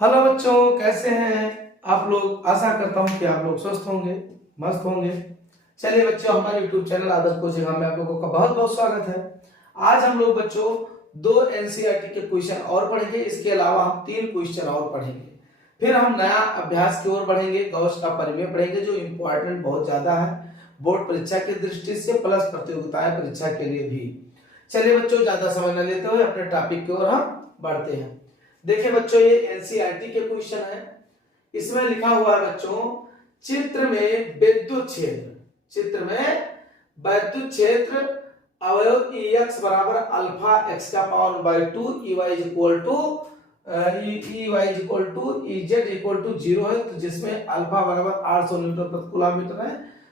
Hello बच्चों, कैसे हैं आप लोग। आशा करता हूं कि आप लोग स्वस्थ होंगे, मस्त होंगे। चलिए बच्चों, हमारे YouTube चैनल आदर्श कोचिंग में आप लोगों का बहुत बहुत स्वागत है। आज हम लोग बच्चों 2 एनसीईआरटी के क्वेश्चन और पढ़ेंगे। इसके अलावा हम 3 क्वेश्चन और पढ़ेंगे। फिर हम नया अभ्यास की ओर बढ़ेंगे। गौस का परिमेय पढ़ेंगे जो इम्पोर्टेंट बहुत ज्यादा है बोर्ड परीक्षा की दृष्टि से, प्लस प्रतियोगिताएं परीक्षा के लिए भी। चलिए बच्चों, ज्यादा समय न लेते हुए अपने टॉपिक की ओर हम बढ़ते हैं। देखिए बच्चों, ये एनसीईआरटी के क्वेश्चन है। इसमें लिखा हुआ है बच्चों, चित्र में विद्युत क्षेत्र अवयव Ex बराबर अल्फा x का power by 2 Ey equal to Ez equal to 0 है, तो जिसमें अल्फा बराबर 800 न्यूटन प्रति कूलम्ब है।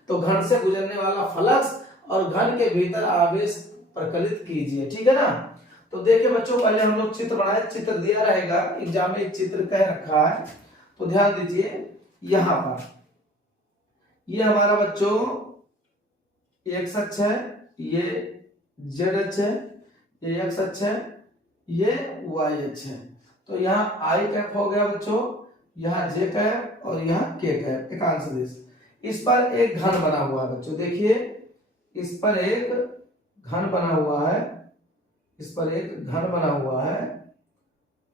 तो घन से गुजरने वाला फ्लक्स और घन के भीतर आवेश प्रकलित कीजिए। ठीक है ना। तो देखिए बच्चों, पहले हम लोग चित्र बनाए। चित्र दिया रहेगा एग्जाम में, एक चित्र कह रखा है, तो ध्यान दीजिए। यहां पर ये हमारा बच्चों एक्स अक्ष है, ये जेड अक्ष है, ये एक्स अक्ष है, ये वाई अक्ष है। तो यहाँ आई कैप हो गया बच्चों, यहाँ जे कैप और यहाँ के कैप, एकांक सदिश। इस पर एक घन बना हुआ है बच्चों। देखिए, इस पर एक घन बना हुआ है, इस पर एक घन बना हुआ है।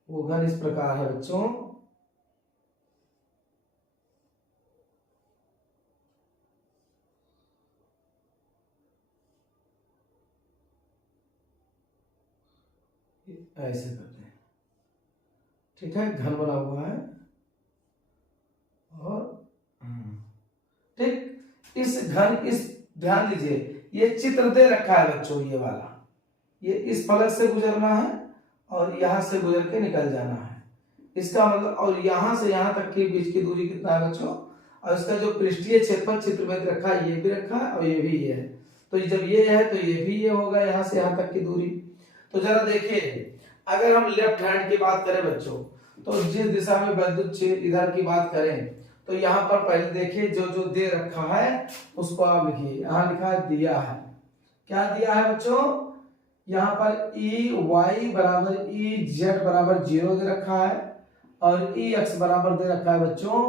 वो घन इस प्रकार है बच्चों। ऐसे करते हैं, ठीक है। घन बना हुआ है और ठीक इस ध्यान दीजिए, ये चित्र दे रखा है बच्चों। ये वाला, ये इस फलक से गुजरना है और यहां से गुजर के निकल जाना है। इसका मतलब, और यहां से यहां तक के बीच की दूरी कितना है बच्चों। और इसका जो पृष्ठीय क्षेत्रफल चित्र में रखा है, ये भी रखा है और ये भी ये है। तो जब ये है तो ये भी ये होगा, यहां से यहां तक की दूरी। तो जरा देखिए, अगर हम लेफ्ट हैंड की बात करें बच्चों, तो जिस दिशा में विद्युत क्षेत्र इधर की बात करें, तो यहाँ पर पहले देखिए जो जो दे रखा है उसको आप लिखिए। यहाँ लिखा है, दिया है। क्या दिया है बच्चों, यहाँ पर Ey बराबर Ez बराबर 0 दे रखा है, और Ex बराबर दे रखा है बच्चों,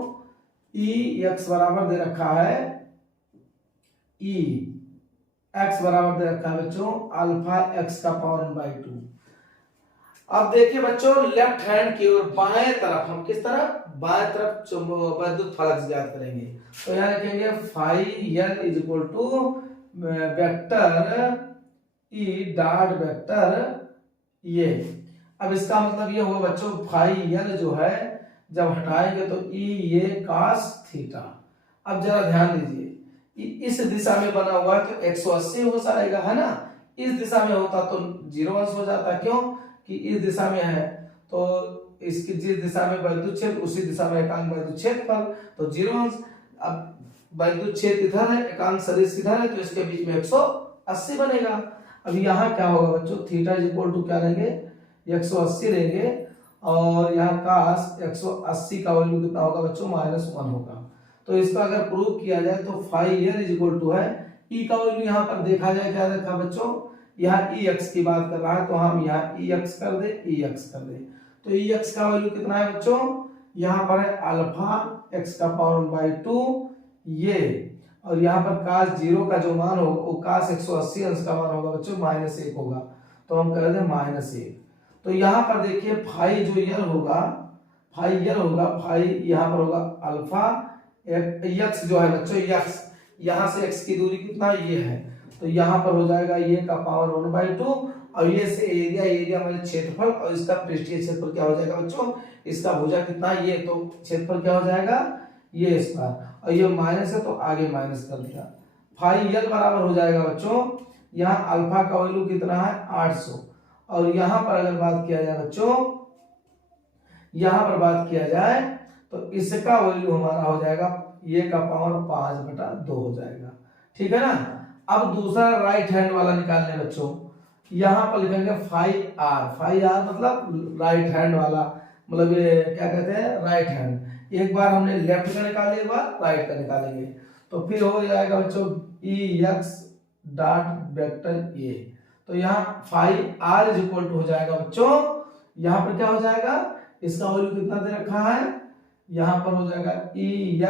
Ex बराबर दे रखा है, Ex बराबर दे रखा है बच्चों अल्फा x का पावर बाय 2। अब देखिए बच्चों, लेफ्ट हैंड की ओर बाएं तरफ, हम किस तरफ, बाएं तरफ विद्युत फलक ज्ञात करेंगे। तो यहाँ लिखेंगे phi L is equal to vector E dot vector ये। अब इसका मतलब ये होगा बच्चों, फाई एल जो है जब हटाएंगे तो ई ये कास थीटा। अब जरा ध्यान दीजिए, इस दिशा में बना हुआ है तो 180 हो जाएगा, है ना। इस दिशा में होता तो 0 अंश हो जाता। क्यों कि इस दिशा में है, तो इसकी जिस दिशा में विद्युत क्षेत्र उसी दिशा में एकांक विद्युत क्षेत्रफल, तो 0 अंश। अब विद्युत क्षेत्र इधर है, एकांक सदिश इधर है, तो इसके बीच में 180 बनेगा। अब यहाँ क्या होगा बच्चों, थीटा इज इक्वल टू क्या लेंगे, 180 लेंगे, और यहाँ कास 180 का वैल्यू कितना होगा बच्चों, -1 होगा। तो इसका अगर प्रूव किया जाए तो phi L is equal to है, ई का वैल्यू यहाँ पर देखा जाए क्या देखा बच्चों, यहाँ Ex की बात कर रहा है, तो हम यहाँ Ex कर दे, Ex कर दे। तो Ex का वैल्यू कितना है बच्चों, यहाँ पर है अल्फा x का पावर बाय 2 ये, और यहाँ पर कास 0 का जो मान होगा वो कास 180 अंश का मान होगा बच्चों -1 होगा, तो हम कर दें -1। तो यहाँ पर देखिए फाई जो यल होगा, फाई यहाँ पर होगा अल्फा x जो है बच्चों, x यहाँ से x की दूरी कितना ये है, तो यहाँ पर हो जाएगा ये का पावर 1/2, और ये से एरिया मतलब क्षेत्रफल, और इसका पृष्ठीय क्षेत्रफल क्या हो जाएगा बच्चों, इसका भुजा कितना ये, तो क्षेत्रफल क्या हो जाएगा ये स्क्वायर, और ये माइनस है तो आगे माइनस कर दिया। फाई एल बराबर हो जाएगा बच्चों, यहाँ अल्फा का वैल्यू कितना है 800, और यहाँ पर अगर बात किया जाए बच्चों, यहाँ पर बात किया जाए तो इसका वैल्यू हमारा हो जाएगा ये का पावर 5/2 हो जाएगा। ठीक है ना। अब दूसरा राइट हैंड वाला निकालने बच्चों, यहाँ पर लिखेंगे फाई आर मतलब राइट हैंड वाला, मतलब ये क्या कहते हैं, राइट हैंड। एक बार हमने लेफ्ट का निकाले, एक बार राइट का निकालेंगे, तो फिर हो जाएगा बच्चों Ex डॉट वेक्टर ए। तो यहाँ phi R is equal to हो जाएगा बच्चों, यहाँ पर क्या हो जाएगा इसका वैल्यू कितना दे रखा है, यहाँ पर हो जाएगा ई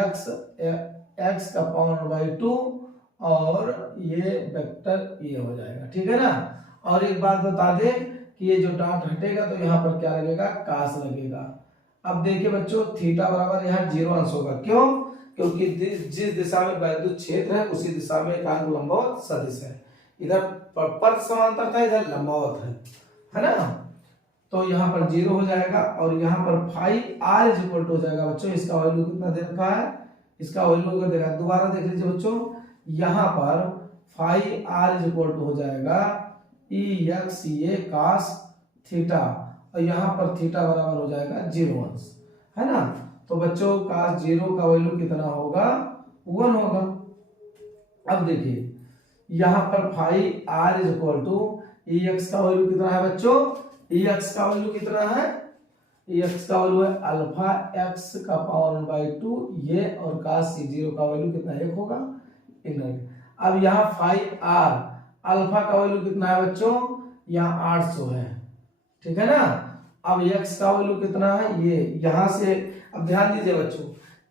एक्स का पावर बाई 2 और ये वेक्टर ये हो जाएगा, ठीक है ना। और एक बात बता दें कि ये जो डॉट हटेगा तो यहाँ पर क्या लगेगा, कास लगेगा। अब देखिए बच्चों थीटा बराबर यहाँ 0 अंश होगा, क्यों, क्योंकि जिस दिशा में वैद्युत क्षेत्र है उसी दिशा में एकांक लंबवत सदिश है। इधर पर समांतर था, इधर लंबवत है ना। तो यहाँ पर 0 हो जाएगा और यहाँ पर phi R is equal to हो जाएगा बच्चों। इसका वैल्यू कितना दे रखा है, इसका वैल्यू को देखा, दोबारा देख लीजिए बच्चों, यहाँ पर phi R is equal to हो जाएगा ई एक्स ये कास थीटा और यहाँ पर थीटा बराबर हो जाएगा 0 अंश, है ना। तो बच्चों कास 0 का वैल्यू कितना होगा, 1 होगा। अब देखिए यहाँ पर phi R is equal to E X का वैल्यू कितना है बच्चों, ई एक्स का वैल्यू कितना है, ई एक्स का वैल्यू है अल्फा एक्स का पावर बाई 2 ये, और कास C0 का वैल्यू कितना 1 होगा। अब यहाँ फाई आर अल्फा का वैल्यू कितना है बच्चों, यहाँ 800 है, ठीक है ना। अब x का वैल्यू कितना है, ये यहाँ से, अब ध्यान दीजिए बच्चों,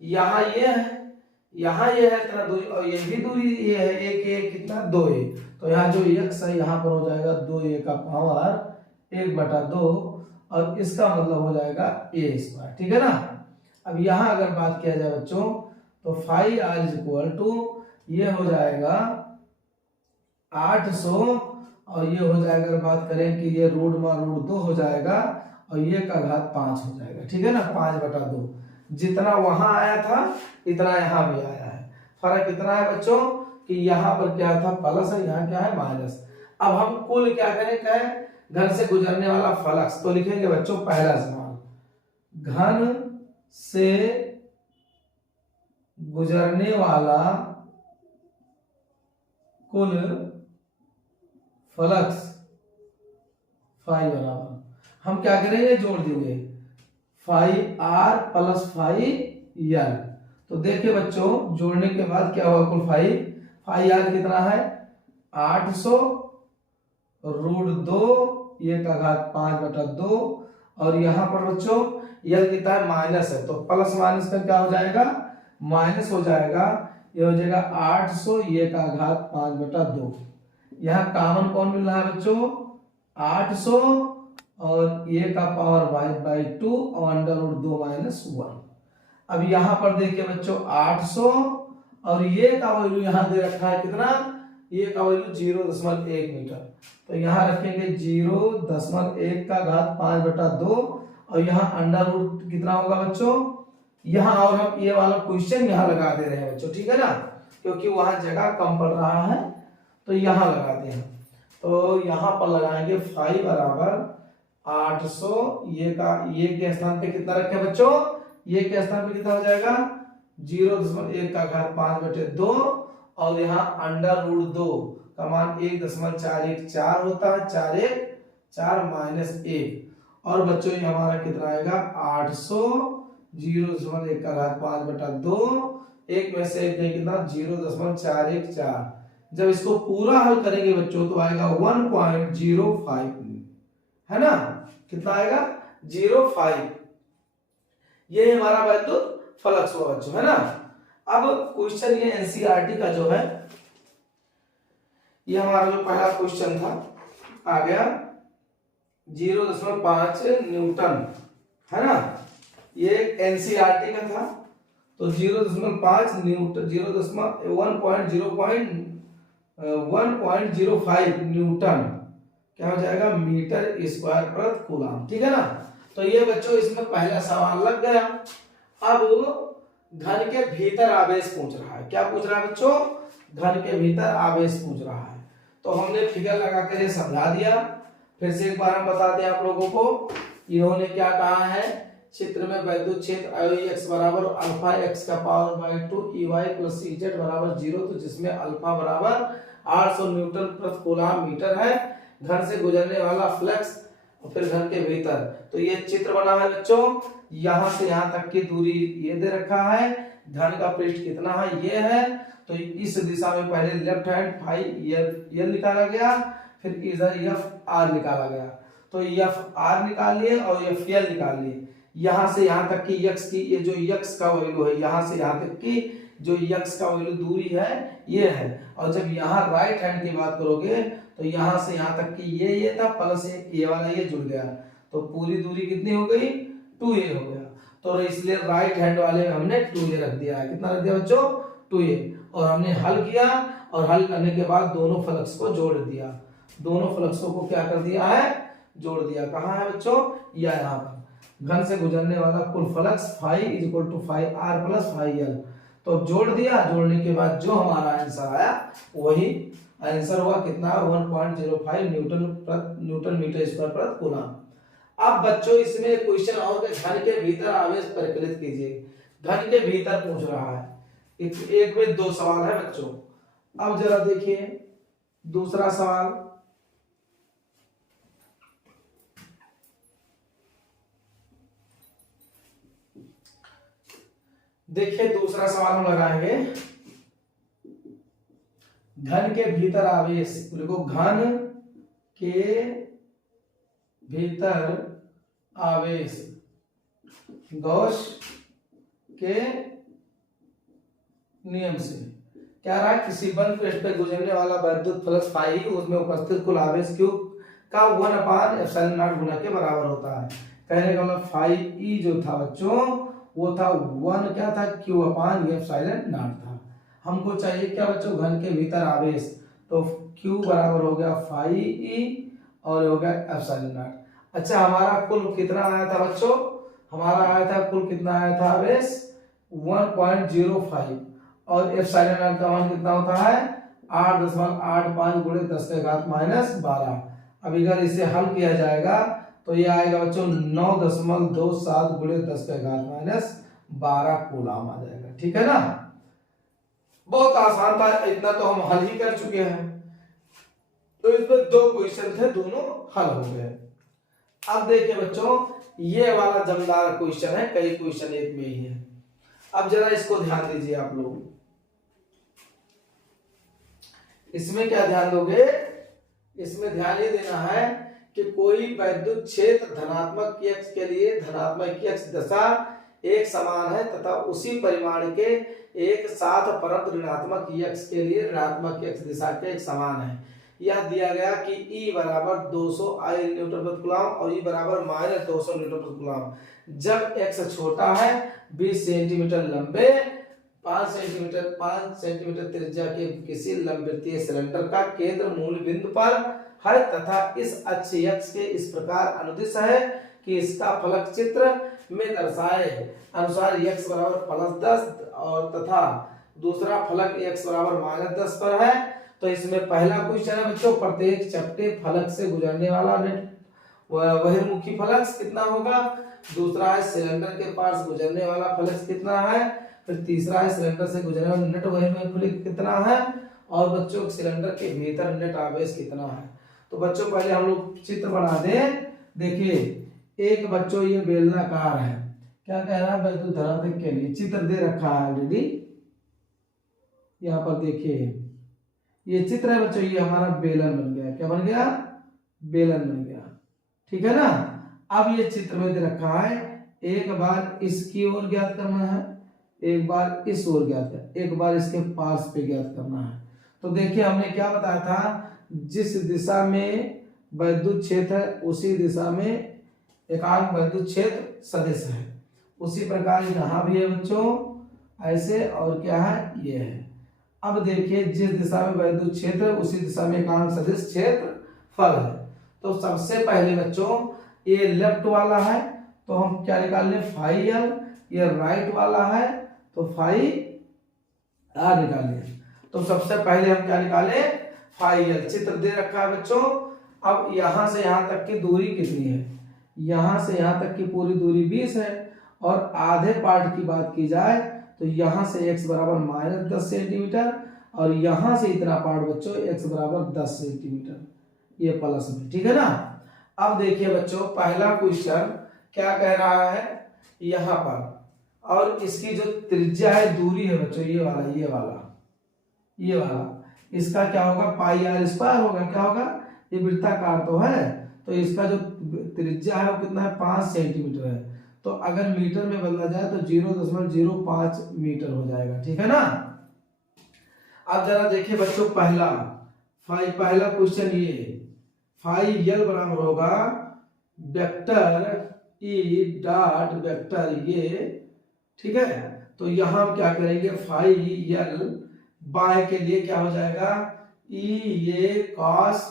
यहाँ ये है, यहाँ ये है कितना दूरी, और ये भी दूरी ये है, एक कितना 2a, तो यहाँ जो x है यहाँ पर हो जाएगा 2a का पावर 1/2 और इसका मतलब हो जाएगा a², ठीक है ना। अब यहाँ अगर बात किया जाए बच्चों तो phi R is equal to ये हो जाएगा 800 और ये हो जाएगा, अगर बात करें कि ये रूट में रूट 2 हो जाएगा और ये का घात 5 हो जाएगा, ठीक है ना। 5/2 जितना वहां आया था इतना यहाँ भी आया है। फर्क इतना है बच्चों कि यहाँ पर क्या था प्लस है, यहाँ क्या है माइनस। अब हम कुल क्या करें, क्या है घन से गुजरने वाला फ्लक्स, तो लिखेंगे बच्चों पहला सवाल, घन से गुजरने वाला कुल फ्लक्स फाई बराबर, हम क्या करेंगे जोड़ देंगे phi R plus phi L. तो देखिए बच्चों जोड़ने के बाद क्या होगा, कुल फाई आर कितना है 800 रूट 2 ये का घात 5/2 और यहाँ पर बच्चों एल कितना है माइनस है, तो प्लस माइनस का क्या हो जाएगा, माइनस हो जाएगा, ये हो जाएगा 800 ये का घात 5/2। यहाँ कॉमन कौन मिल रहा है बच्चों 800 और ये का पावर बाई 2 और √2 - 1। अब यहाँ पर देखिए बच्चों 800 और ये का वैल्यू यहाँ दे रखा है कितना, ये का वैल्यू 0.1 मीटर, तो यहाँ रखेंगे 0.1 का घात 5/2 और यहाँ √, कितना होगा बच्चों यहाँ, और हम ये वाला क्वेश्चन यहाँ लगा दे रहे हैं बच्चों, ठीक है ना, क्योंकि वहां जगह कम पड़ रहा है तो यहाँ लगाते हैं। तो यहाँ पर लगाएंगे फाई बराबर 800 ये के स्थान पे कितना रखे बच्चों, ये के स्थान पे कितना हो जाएगा 0.1 का घात 5/2 और यहाँ √2 का मान 1.414 होता है, 4 -1 और बच्चों ये हमारा कितना आएगा 800 0.1 का घात 5/2 एक में से एक कितना 0.414। जब इसको पूरा हल करेंगे बच्चों तो आएगा 1.05, है ना, कितना आएगा 0.5। ये हमारा वैद्युत फ्लक्स हुआ बच्चों, है ना। अब क्वेश्चन ये एनसीईआरटी का जो है, ये हमारा जो पहला क्वेश्चन था आ गया 0.5 न्यूटन, है ना, ये एनसीईआरटी का था। तो 0.5 न्यूटन 1.05 न्यूटन क्या हो जाएगा मीटर स्क्वायर प्रति कूलम, ठीक है ना। तो ये बच्चों इसमें पहला सवाल लग गया। अब घन के भीतर आवेश पूछ रहा है, क्या पूछ रहा है बच्चों, घन के भीतर आवेश पूछ रहा है। तो हमने फिगर लगा कर ये समझा दिया, फिर से एक बार हम बता दें आप लोगों को, इन्होंने क्या कहा है, चित्र में वैद्युत क्षेत्र Ix बराबर अल्फा x का power by 2 Ey plus Ez बराबर 0, तो जिसमें अल्फा बराबर 800 न्यूटन प्रति कूलम मीटर है, घन से गुजरने वाला फ्लक्स और फिर घन के भीतर। तो ये चित्र बना है बच्चों, यहाँ से यहाँ तक की दूरी ये दे रखा है, घन का पृष्ठ कितना है ये है, तो इस दिशा में पहले लेफ्ट हैंड फाई ये निकाला गया, फिर इधर एफ आर निकाला गया। तो एफ आर निकाल लिए और एफ एल निकाल लिए। यहाँ से यहाँ तक की यक्स की, ये जो यक्स का वैल्यू है, यहाँ से यहाँ तक की जो यक्स का वैल्यू दूरी है ये है। और जब यहाँ राइट हैंड की बात करोगे तो यहाँ से यहाँ तक की ये था प्लस ये वाला ये जुड़ गया, तो पूरी दूरी कितनी हो गई 2a हो गया। तो इसलिए राइट हैंड वाले में हमने 2a रख दिया है। कितना रख दिया बच्चों 2a। और हमने हल किया और हल करने के बाद दोनों फ्लक्स को जोड़ दिया, दोनों फ्लक्सों को क्या कर दिया है जोड़ दिया। कहाँ है बच्चों या यहाँ पर घन से गुजरने वाला कुल flux phi is equal to phi R plus phi L. तो जोड़ दिया, जोड़ने के बाद जो हमारा आंसर आया वही आंसर हुआ कितना 1.05 न्यूटन मीटर स्क्वायर प्रति कूलम। अब बच्चों इसमें क्वेश्चन और घन के भीतर आवेश परिकलित कीजिए। घन के भीतर पूछ रहा है, एक में 2 सवाल है बच्चों। अब जरा देखिए दूसरा सवाल। देखिए दूसरा सवाल हम लगाएंगे, घन के भीतर आवेश। देखो घन के भीतर आवेश गॉस के नियम से क्या रहा, किसी बंद पृष्ठ पर गुजरने वाला वैद्युत फ्लक्स फाई उसमें उपस्थित कुल आवेश क्यू का 1/ε0 गुना के बराबर होता है। कहने का मतलब फाई ई जो था बच्चों वो था 1 क्या था Q/ε0 था। हमको चाहिए क्या बच्चों घन के भीतर आवेश, तो Q बराबर हो गया फाई ई और हो गया ε0। अच्छा हमारा कुल कितना आया था बच्चों, हमारा आया था कुल कितना आया था आवेश 1.05 और ε0 का मान कितना होता है 8.85 गुणे 10⁻⁻12। अब अगर इसे हल किया जाएगा तो ये आएगा बच्चों 9.27 गुणे 10⁻12 कूलम आ जाएगा। ठीक है ना, बहुत आसान था, इतना तो हम हल ही कर चुके हैं। तो इसमें 2 क्वेश्चन थे, दोनों हल हो गए। अब देखिए बच्चों ये वाला जमदार क्वेश्चन है, कई क्वेश्चन एक में ही है। अब जरा इसको ध्यान दीजिए आप लोग, इसमें क्या ध्यान दोगे, इसमें ध्यान ये देना है कि कोई वैद्युत क्षेत्र धनात्मक x के लिए धनात्मक x दशा एक समान है तथा उसी परिमाण के एक साथ परंतु ऋणात्मक x के लिए ऋणात्मक x दिशा के एक समान है। यह दिया गया कि E बराबर 200 I न्यूटन प्रति कूलम और E बराबर -200 न्यूटन प्रति कूलम। जब x छोटा है 20 सेंटीमीटर लंबे 5 सेंटीमीटर त्रिज्या के किसी लंबवृत्तीय सिलेंडर का केंद्र मूल बिंदु पर है तथा इस अक्ष x के इस प्रकार अनुदिश है कि इसका फलक चित्र में दर्शाए अनुसार x बराबर +10 और तथा दूसरा फलक x बराबर -10 पर है। तो इसमें पहला क्वेश्चन है बच्चों, प्रत्येक चपटे फलक से गुजरने वाला बहिर्मुखी फलक कितना होगा, दूसरा है सिलेंडर के पास गुजरने वाला फलक कितना है, फिर तीसरा है सिलेंडर से गुजरने वाला नेट बहिर्मुखी फलक कितना है, और बच्चों सिलेंडर के भीतर नेट आवेश कितना है। तो बच्चों पहले हम लोग चित्र बना दें। देखिए एक बच्चों ये बेलनाकार है, क्या कह रहा है वैद्युत धनात्मक के लिए चित्र दे रखा है ऑलरेडी, यहाँ पर देखिए ये चित्र है बच्चों, ये हमारा बेलन बन गया। क्या बन गया, बेलन बन गया। ठीक है ना, अब ये चित्र में दे रखा है, एक बार इसकी ओर ज्ञात करना है, एक बार इस ओर ज्ञात करना, एक बार इसके पार्श्व पे ज्ञात करना है। तो देखिए हमने क्या बताया था, जिस दिशा में वैद्युत क्षेत्र है उसी दिशा में एकांक वैद्युत क्षेत्र सदिश है। उसी प्रकार यहाँ भी है बच्चों ऐसे, और क्या है ये है। अब देखिए जिस दिशा में वैद्युत क्षेत्र है उसी दिशा में एकांक सदिश क्षेत्र फल है। तो सबसे पहले बच्चों ये लेफ्ट वाला है तो हम क्या निकाल लें फाई एल, ये राइट वाला है तो फाई आर निकालिए। तो सबसे पहले हम क्या निकाले फाई एल, चित्र दे रखा है बच्चों। अब यहां से यहां तक की दूरी कितनी है, यहां से यहां तक की पूरी दूरी 20 है, और आधे पार्ट की बात की जाए तो यहां से x बराबर -10 सेंटीमीटर और यहां से इतना पार्ट बच्चों x बराबर 10 सेंटीमीटर, ये प्लस में। ठीक है ना। अब देखिए बच्चों पहला क्वेश्चन क्या कह रहा है यहां पर, और इसकी जो त्रिज्या है दूरी है बच्चों ये वाला इसका क्या होगा पाई आर स्क्वायर होगा। क्या होगा, ये वृत्ताकार तो है तो इसका जो त्रिज्या है वो कितना है 5 सेंटीमीटर है। तो अगर मीटर में बदला जाए तो 0.05 मीटर हो जाएगा, ठीक है ना। अब जरा देखिए बच्चों पहला क्वेश्चन ये फाई यल बराबर होगा वेक्टर ई डॉट वेक्टर ये, ठीक है। तो यहां हम क्या करेंगे, फाई यल बाय के लिए क्या हो जाएगा ई ये कॉस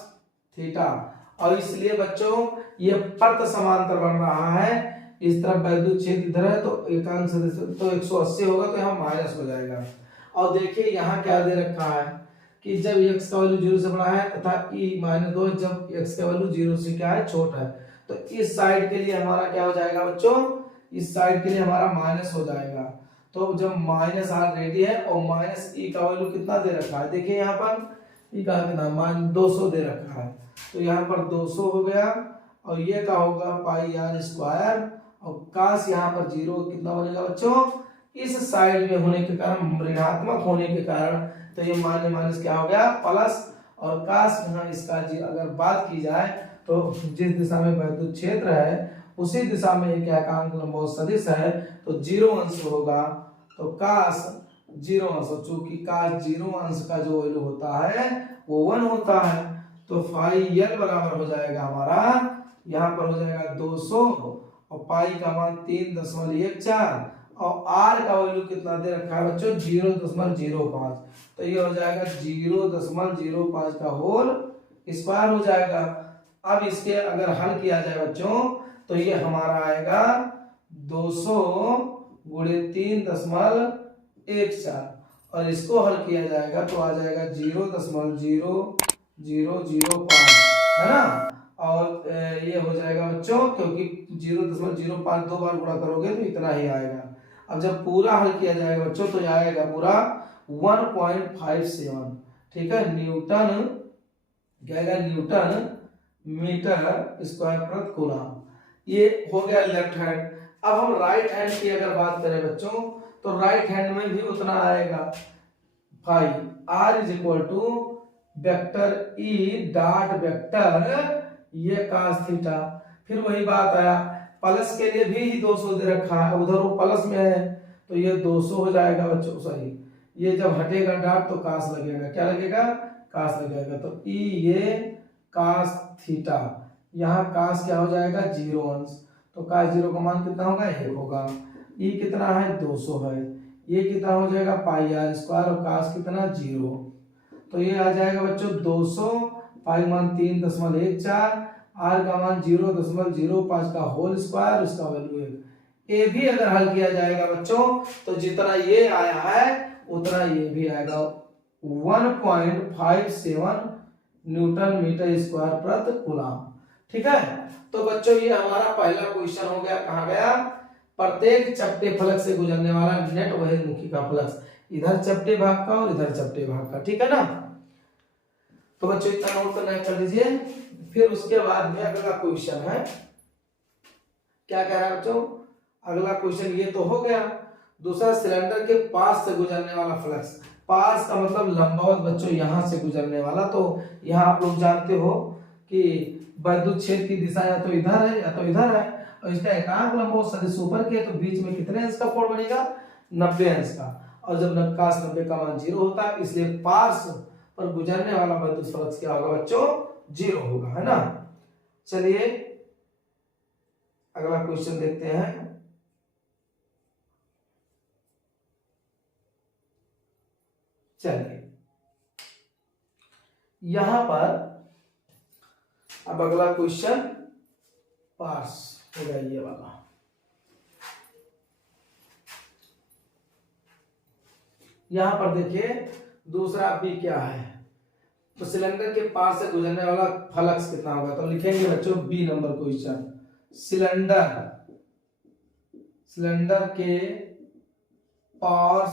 थीटा, और इसलिए बच्चों ये पर्त समांतर बन रहा है, इस तरफ वैद्युत क्षेत्र इधर है तो एकांश तो 180 होगा तो यहाँ माइनस हो जाएगा। और देखिए यहाँ क्या दे रखा है कि जब x का वैल्यू 0 से बड़ा है तथा e -2 जब x का वैल्यू 0 से क्या है छोटा है, तो इस साइड के लिए हमारा क्या हो जाएगा बच्चों, इस साइड के लिए हमारा माइनस हो जाएगा। तो जब माइनस ऑलरेडी है और माइनस e का वैल्यू कितना दे रखा है, देखिए यहाँ पर e का कितना 200 दे रखा है, तो यहाँ पर 200 हो गया और ये का होगा पाई आर स्क्वायर, और काश यहाँ पर 0 कितना बनेगा बच्चों, इस साइड में होने के कारण ऋणात्मक होने के कारण तो ये माइनस क्या हो गया प्लस, और काश यहाँ इसका अगर बात की जाए तो जिस दिशा में वैद्युत क्षेत्र है उसी दिशा में एक एकांक लंबवत सदिश है तो 0 अंश होगा, तो काश 0 अंश, चूंकि काश 0 अंश का जो वैल्यू होता है वो 1 होता है, तो फाई यल बराबर हो जाएगा हमारा, यहाँ पर हो जाएगा 200 और पाई का मान 3.14 और आर का वैल्यू कितना दे रखा है बच्चों 0.05, तो ये हो जाएगा 0.05 का होल स्क्वायर हो जाएगा। अब इसके अगर हल किया जाए बच्चों तो ये हमारा आएगा 200 गुणे 3.14 और इसको हल किया जाएगा तो आ जाएगा 0.0005, है ना। और ये हो जाएगा बच्चों क्योंकि 0.05 दो बार गुणा करोगे तो इतना ही आएगा। अब जब पूरा हल किया जाएगा बच्चों तो आएगा पूरा 1.57, ठीक है, न्यूटन क्या आएगा, न्यूटन मीटर स्क्वायर प्रति कूलम। ये हो गया लेफ्ट हैंड। अब हम राइट हैंड की अगर बात करें बच्चों तो राइट हैंड में भी उतना आएगा, phi R is equal to vector E dot vector ये cos थीटा, फिर वही बात आया प्लस के लिए भी 200 दे रखा है, उधर वो प्लस में है तो ये 200 हो जाएगा बच्चों, सॉरी ये जब हटेगा डॉट तो cos लगेगा, क्या लगेगा cos लगेगा, तो ई ये cos थीटा, यहाँ cos क्या हो जाएगा 0 अंश, तो cos 0 का मान कितना होगा 1 होगा, ई कितना है 200 है, ये कितना हो जाएगा पाई आर स्क्वायर और cos कितना 0, तो ये आ जाएगा बच्चों 200, पाई मान 3.14, आर का मान 0.05 का होल स्क्वायर, उसका वैल्यू 1। ए भी अगर हल किया जाएगा बच्चों तो जितना ये आया है उतना ये भी आएगा 1.57 न्यूटन मीटर स्क्वायर प्रति कूलम, ठीक है। तो बच्चों ये हमारा पहला क्वेश्चन हो गया, कहा गया प्रत्येक चपटे फलक से गुजरने वाला नेट बहिर्मुखी का फ्लक्स, इधर चपटे भाग का और इधर चपटे भाग का, ठीक है ना। तो बच्चों इतना नोट करना कर लीजिए। फिर उसके बाद में अगला क्वेश्चन है, क्या कह रहा है बच्चों, अगला क्वेश्चन ये तो हो गया, दूसरा सिलेंडर के पास से गुजरने वाला फ्लक्स, पास का मतलब लंबवत बच्चों यहां से गुजरने वाला, तो यहाँ आप लोग जानते हो कि वैद्युत क्षेत्र की दिशा या तो इधर है या तो इधर है, और इसका एकांक लंबवत सदिश ऊपर के तो बीच में कितने अंश का कोण बनेगा 90 अंश का, और जब cos 90 का मान 0 होता है इसलिए पास पर गुजरने वाला वैद्युत फ्लक्स क्या होगा बच्चों 0 होगा, है ना। चलिए अगला क्वेश्चन देखते हैं। चलिए यहां पर अब अगला क्वेश्चन पास हो गया ये वाला, यहां पर देखिए दूसरा बी क्या है, तो सिलेंडर के पास से गुजरने वाला फ्लक्स कितना होगा, तो लिखेंगे बच्चों बी नंबर क्वेश्चन, सिलेंडर के पास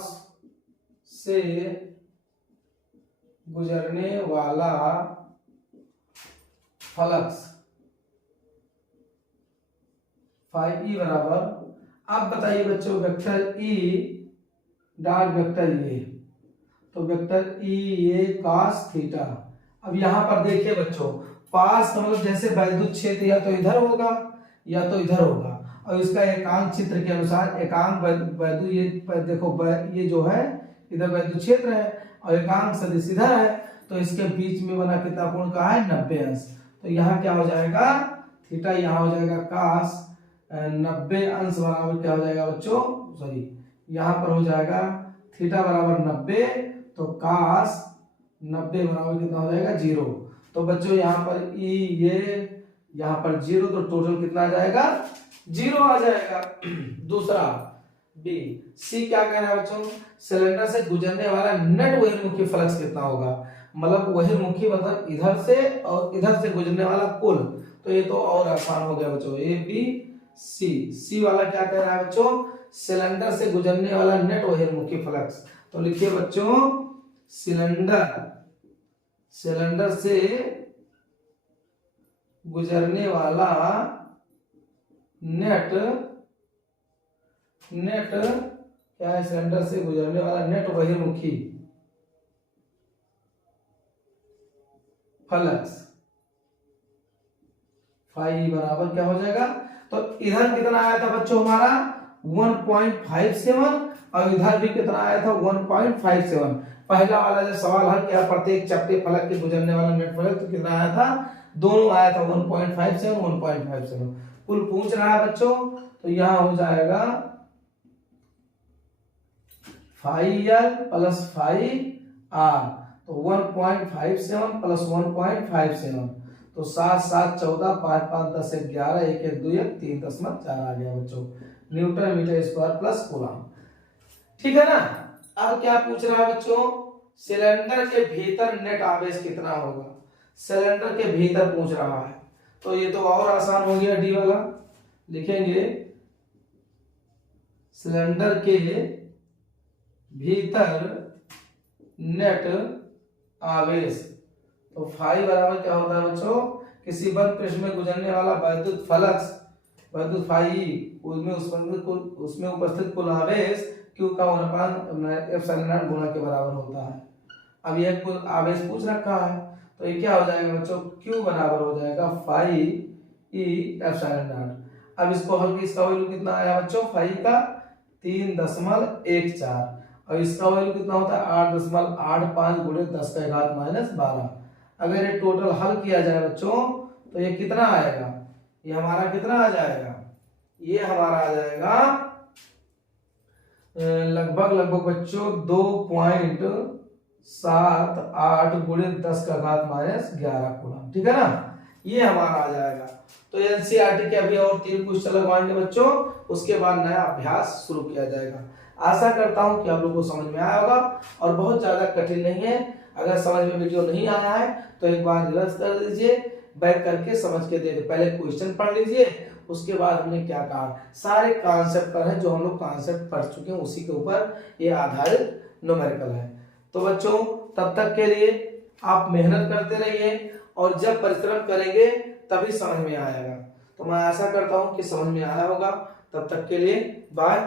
से गुजरने वाला फ्लक्स फाई ई बराबर, आप बताइए बच्चों वेक्टर ई डॉट वेक्टर ये, तो वेक्टर ई ये cos थीटा। अब यहां पर देखिए बच्चों पास का मतलब जैसे वैद्युत क्षेत्र या तो इधर होगा या तो इधर होगा, और इसका एकांक चित्र के अनुसार एकांक वैद्यु ये देखो ये जो है इधर वैद्यु क्षेत्र है और एकांक सदिश इधर है, तो इसके बीच में बना कितना कोण का है 90 अंश। तो यहाँ क्या हो जाएगा थीटा, यहाँ हो जाएगा कास 90 अंश बराबर क्या हो जाएगा बच्चों, सॉरी यहाँ पर हो जाएगा थीटा बराबर 90, तो कास 90 बराबर कितना हो जाएगा 0। तो बच्चों यहाँ पर ये यहाँ पर 0, तो टोटल कितना आ जाएगा 0 आ जाएगा। दूसरा बी सी क्या कह रहा है बच्चों, सिलेंडर से गुजरने वाला नेट बहिर्मुखी फ्लक्स कितना होगा, मतलब बहिर्मुखी मतलब इधर से और इधर से गुजरने वाला कुल। तो ये तो और आसान हो गया बच्चों, ए बी सी। सी वाला क्या कह रहा है बच्चों, सिलेंडर से गुजरने वाला नेट बहिर्मुखी फ्लक्स। तो लिखिए बच्चों सिलेंडर से गुजरने वाला नेट क्या है, सिलेंडर से गुजरने वाला नेट बहिर्मुखी फ्लक्स फाई बराबर क्या हो जाएगा, तो इधर कितना आया था बच्चों हमारा 1.57 और इधर भी कितना आया था 1.57। पहला वाला जो सवाल हल किया प्रत्येक चपटे फलक के गुजरने वाला नेट फ्लक्स तो कितना आया था, दोनों आया था 1.57 कुल पूछ रहा है बच्चों। तो यहां हो जाएगा phi L plus phi R, तो 1.57 प्लस 1.57, तो 7 7 14 5 5 10 11 1 1 2 1 3.4 आ गया बच्चों newton metre square plus coulomb. ठीक है ना। अब क्या पूछ रहा है बच्चों, सिलेंडर के भीतर नेट आवेश कितना होगा, सिलेंडर के भीतर पूछ रहा है। तो ये तो और आसान हो गया, डी वाला लिखेंगे सिलेंडर के भीतर नेट आवेश। तो फाई बराबर क्या होता है बच्चों, किसी बंद पृष्ठ में गुजरने वाला वैद्युत फ्लक्स वैद्युत फाई उसमें उपस्थित कुल आवेश Q का 1/f एप्सिलॉन नॉट गुणा के बराबर होता है। अब यह कुल आवेश पूछ रखा है, तो ये क्या हो जाएगा बच्चों, Q बराबर हो जाएगा फाई ई एप्सिलॉन नॉट। अब इसको हल इसका वैल्यू कितना आया बच्चों, फाई का 3.14 और इसका वैल्यू कितना होता है 8.85 गुणे 10 का घात -12। अगर ये टोटल हल किया जाए बच्चों तो ये कितना आएगा, ये हमारा कितना आ जाएगा, ये हमारा आ जाएगा लगभग बच्चों 2.78 गुणे 10 का घात -11 कूलम। ठीक है ना, ये हमारा आ जाएगा। तो एनसीईआरटी के अभी और 3 क्वेश्चन लगवाएंगे बच्चों, उसके बाद नया अभ्यास शुरू किया जाएगा। आशा करता हूं कि आप लोगों को समझ में आया होगा और बहुत ज्यादा कठिन नहीं है। अगर समझ में वीडियो नहीं आया है तो एक बार रिवर्स कर दीजिए, बैक करके समझ के देखिए, पहले क्वेश्चन पढ़ लीजिए, उसके बाद हमने क्या कहा, सारे कॉन्सेप्ट पर है जो हम लोग कॉन्सेप्ट पढ़ चुके हैं, उसी के ऊपर ये आधारित न्यूमेरिकल है। तो बच्चों तब तक के लिए आप मेहनत करते रहिए और जब परिश्रम करेंगे तभी समझ में आएगा। तो मैं आशा करता हूं कि समझ में आया होगा। तब तक के लिए बाय।